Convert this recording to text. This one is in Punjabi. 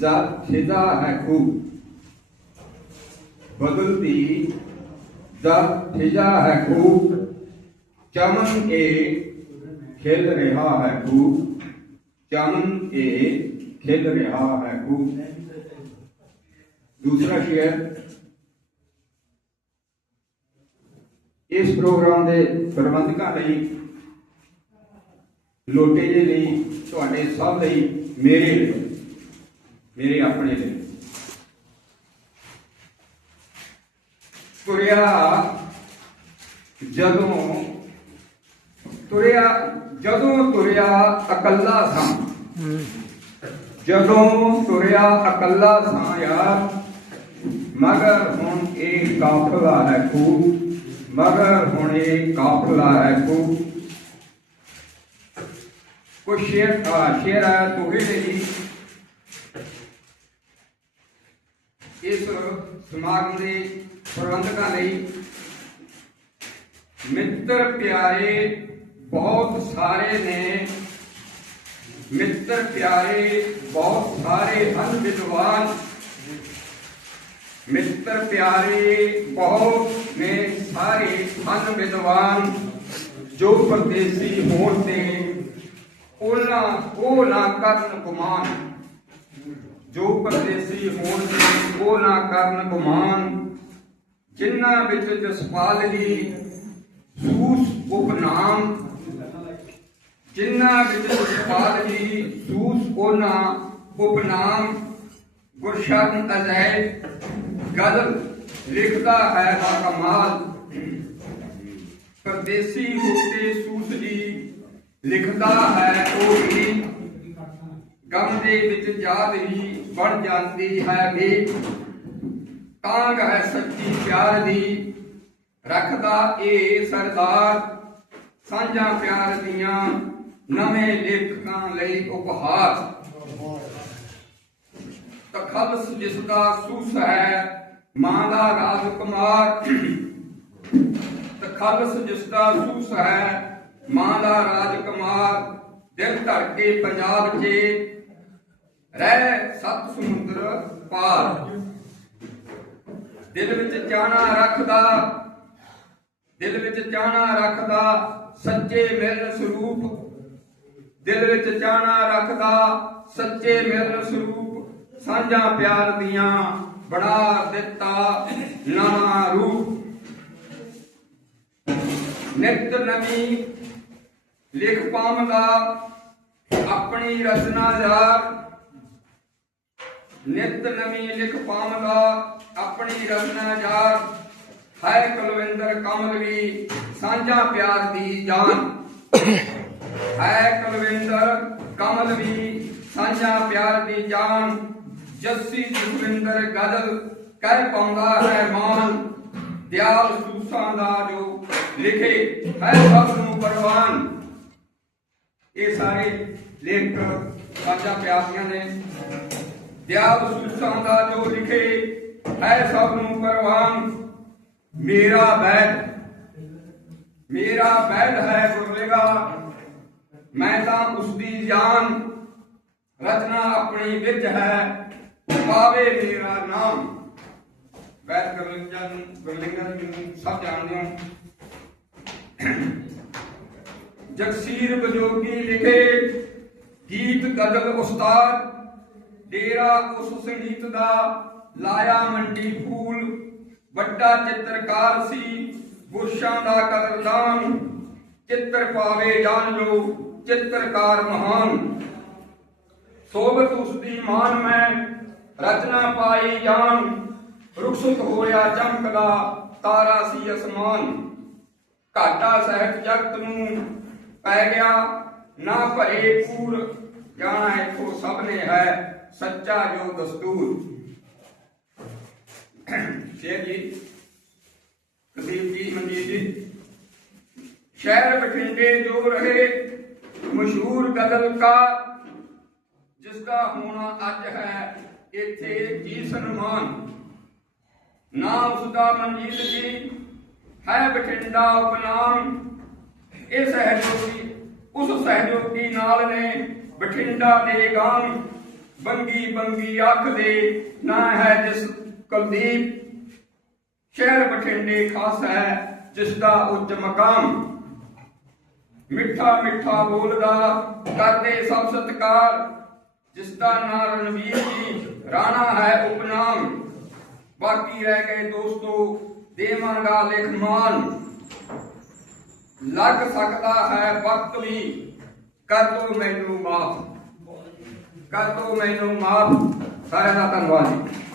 ਜਦ ਖਿਦਾ ਹੈ ਖੂਬ ਬਦਲਤੀ ਜਦ ਖਿਦਾ ਹੈ ਖੂਬ ਚਮਨ ਕੇ ਖਿਲ ਰਿਹਾ ਹੈ ਖੂਬ ਚਮਨ ਕੇ ਖਿਲ ਰਿਹਾ ਹੈ ਖੂਬ ਦੂਸਰਾ ਸ਼ੇਰ ਇਸ ਪ੍ਰੋਗਰਾਮ ਦੇ ਪ੍ਰਬੰਧਕਾਂ ਲਈ, ਲੋਟੇ ਦੇ ਲਈ, ਤੁਹਾਡੇ ਸਭ ਲਈ, ਮੇਰੇ ਲਈ। ਮੇਰੇ ਆਪਣੇ ਲਈ। ਤੁਰਿਆ ਜਦੋਂ ਤੁਰਿਆ ਜਦੋਂ ਤੁਰਿਆ ਇਕੱਲਾ ਸਾਂ। ਜਦੋਂ ਤੁਰਿਆ ਇਕੱਲਾ ਸਾਂ ਯਾਰ, ਮਗਰ ਹੁਣ ਇਹ ਕਾਫਲਾ ਹੈ ਖੂਬ ਮਗਰ ਹੁਣ ਇਹ ਕਾਫਲਾ ਹੈ ਖੂਬ ਕੁਛ ਸ਼ੇਰ ਸ਼ੇਰ ਆ ਤੋਹੇ ਲਈ ਇਸ ਸਮਾਗਮ ਦੇ ਪ੍ਰਬੰਧਕਾਂ ਲਈ ਮਿੱਤਰ ਪਿਆਰੇ ਬਹੁਤ ਸਾਰੇ ਨੇ। ਮਿੱਤਰ ਪਿਆਰੇ ਬਹੁਤ ਸਾਰੇ ਹਨ ਵਿਦਵਾਨ ਮਿੱਤਰ ਪਿਆਰੇ ਬਹੁਤ ਨੇ ਸਾਰੇ ਹਨ ਵਿਦਵਾਨ ਜੋ ਪਰਦੇਸੀ ਹੋਣ ਤੇ ਉਹਨਾਂ ਉਹ ਨਾ ਕਰਨ ਗੁਮਾਨ। ਜੋ ਪਰਦੇਸੀ ਹੋਣ ਉਹ ਨਾ ਕਰਨ ਗੁਮਾਨ, ਜਿਨ੍ਹਾਂ ਵਿੱਚ ਜਸਪਾਲ ਸੂਸ ਉਪਨਾਮ, ਜਿਨ੍ਹਾਂ ਵਿੱਚ ਜਸਪਾਲ ਸੂਸ ਉਹਨਾਂ ਉਪਨਾਮ ਗੁਰਸ਼ਨ ਅਜ਼ੈਲ ਗਲ ਲਿਖਦਾ ਹੈ ਦਾ ਕਮਾਲ। ਪਰਦੇਸੀ ਹੋਤੇ ਸੂਸ ਦੀ ਲਿਖਦਾ ਹੈ ਉਹ ਹੀ ਗਮ ਦੇ ਵਿੱਚ ਜਾਤ ਹੀ ਬਣ ਜਾਂਦੀ ਹੈ ਵੀ। ਕਾਂਗ ਹੈ ਸੱਚੀ ਪਿਆਰ ਦੀ। ਰੱਖਦਾ ਇਹ ਸਰਦਾਰ ਸਾਂਝਾ ਪਿਆਰ ਦੀਆਂ ਨਵੇਂ ਲੇਖਕਾਂ ਲਈ ਉਪਹਾਰ। ਤਖਲਸ ਜਿਸ ਦਾ ਸੂਸ ਹੈ, ਮਾਂ ਦਾ ਰਾਜ ਕੁਮਾਰ। ਤਖਲਸ ਜਿਸ ਦਾ ਸੂਸ ਹੈ, ਮਾਂ ਦਾ ਰਾਜ ਕੁਮਾਰ। ਦਿਲ ਧਰ ਕੇ ਪੰਜਾਬ 'ਚ ਰਹਿ ਸਤ ਸਮੁੰਦਰ ਪਾਰ। ਦਿਲ ਵਿੱਚ ਚਾਹਨਾ ਰੱਖਦਾ, ਦਿਲ ਵਿੱਚ ਚਾਹਨਾ ਰੱਖਦਾ, ਸੱਚੇ ਮਿਲਨ ਸਰੂਪ। ਦਿਲ ਵਿੱਚ ਚਾਹਨਾ ਰੱਖਦਾ, ਸੱਚੇ ਮਿਲਨ ਸਰੂਪ। ਸਾਂਝਾ ਪਿਆਰ ਦੀਆਂ ਬਣਾ ਦਿੱਤਾ ਨਵਾਂ ਰੂਪ। ਨਿਤ ਨਵੀਂ ਲਿਖ ਪਾਵੰਗਾ ਆਪਣੀ ਰਚਨਾ ਯਾਰ। ਨਿਤ ਨਵੀਂ ਲਿਖ ਪਾਵੰਗਾ ਆਪਣੀ ਰਚਨਾ ਯਾਰ ਹੈ ਕੁਲਵਿੰਦਰ, ਕਮਲ ਵੀ ਸਾਂਝਾ ਪਿਆਰ ਦੀ ਜਾਨ। ਹੈ ਕੁਲਵਿੰਦਰ, ਕਮਲ ਵੀ ਸਾਂਝਾ ਪਿਆਰ ਦੀ ਜਾਨ। ਜੱਸੀ ਜਸਵਿੰਦਰ ਗਦਲ ਕਹਿ ਪਾਉਂਦਾ ਹੈ ਮਾਨ। ਦਿਆਲ ਸੂਸਾਂ ਦਾ ਜੋ ਲਿਖੇ ਹੈ ਸਭ ਨੂੰ ਪਰਵਾਨ। ਇਹ ਸਾਰੇ ਲੇਖ ਸਾਂਝਾ ਪਿਆਰੀਆਂ ਨੇ। ਦਿਆਲ ਸੂਸਾਂ ਦਾ ਜੋ ਲਿਖੇ, ਹੈ ਸਭ ਨੂੰ ਪਰਵਾਨ। ਮੇਰਾ ਬੈਦ ਮੇਰਾ ਬੈਦ ਹੈ ਗੁਰਲੇਗਾ ਮੈਂ ਤਾਂ ਉਸ ਦੀ ਜਾਨ, ਰਚਨਾ ਆਪਣੀ ਵਿੱਚ ਹੈ, ਪਾਵੇ ਮੇਰਾ ਨਾਮ। ਵੈਦ ਗੁਰਲਿੰਗਨ ਗੁਰਲਿੰਗਨ ਨੂੰ ਸਭ ਜਾਣਦੇ ਹੋ। ਜਗਸੀਰ ਬਜੋਗੀ ਲਿਖੇ, ਗੀਤ ਗਜ਼ਲ ਉਸਤਾਦ ਡੇਰਾ ਉਸ ਸੰਗੀਤ ਦਾ ਲਾਇਆ ਮੰਡੀ ਫੂਲ, ਵੱਡਾ ਚਿੱਤਰਕਾਰ ਸੀ ਪੁਰਸ਼ਾਂ ਦਾ ਕਦਰਦਾਨ, ਚਿੱਤਰ ਪਾਵੇ ਜਾਣ ਜੋ ਚਿੱਤਰਕਾਰ ਮਹਾਨ। ਸੋਭਤ ਉਸ ਦੀ ਮਾਨ ਮੈਂ ਰਚਨਾ ਪਾਈ ਜਾਨ ਰੁਖਸਤ ਹੋਇਆ ਚਮਕਦਾ ਤਾਰਾ ਸੀ ਅਸਮਾਨ। ਘਾਟਾ ਸਹਿਤ ਜਗਤ ਨੂੰ ਪੈ ਗਿਆ, ਨਾ ਭਰੇ ਪੂਰ, ਜਾਣਾ ਇੱਥੋਂ ਸਭ ਨੇ ਹੈ। ਸੱਚਾ ਜੋ ਦਸਤੂਰ। ਸ਼ੇਰ ਜੀ ਕਦੀਮ ਜੀ, ਮਨਜੀਤ ਜੀ, ਸ਼ਹਿਰ ਬਠਿੰਡੇ ਜੋ ਰਹੇ ਮਸ਼ਹੂਰ ਗਜ਼ਲਕਾਰ ਜਿਸ ਦਾ ਹੋਣਾ ਅੱਜ ਹੈ ਇੱਥੇ ਜੀ ਸਨਮਾਨ? ਨਾਮ ਉਸਦਾ ਮਨਜੀਤ ਜੀ, ਹੈ ਬਠਿੰਡਾ ਉਪਨਾਮ। ਇਹ ਸਹਿਯੋਗੀ, ਉਸ ਸਹਿਯੋਗੀ ਨਾਲ ਨੇ ਬਠਿੰਡਾ ਦੇ ਗਾਮ। ਬੰਗੀ ਬੰਗੀ ਅੱਖ ਦੇ, ਨਾ ਹੈ ਜਿਸ ਕੁਲਦੀਪ। ਸ਼ਹਿਰ ਬਠਿੰਡੇ ਖਾਸ ਹੈ ਜਿਸ ਦਾ ਉੱਚ ਮਕਾਮ ਮਿੱਠਾ ਮਿੱਠਾ ਬੋਲਦਾ, ਕਰਦੇ ਸਭ ਸਤਕਾਰ। ਜਿਸ ਦਾ ਨਾਂ ਰਣਵੀਰ ਜੀ, ਰਾਣਾ ਹੈ ਉਪਨਾਮ। ਬਾਕੀ ਰਹਿ ਗਏ ਦੋਸਤੋ, ਦੇਵਾਂਗਾ ਲਿਖ ਮਾਨ। ਲੱਗ ਸਕਦਾ ਹੈ ਵਕਤ ਵੀ, ਕਰ ਦੋ ਮੈਨੂੰ ਮਾਫ। ਕਰ ਦੋ ਮੈਨੂੰ ਮਾਫ ਸਾਰਿਆਂ ਦਾ ਧੰਨਵਾਦ ਜੀ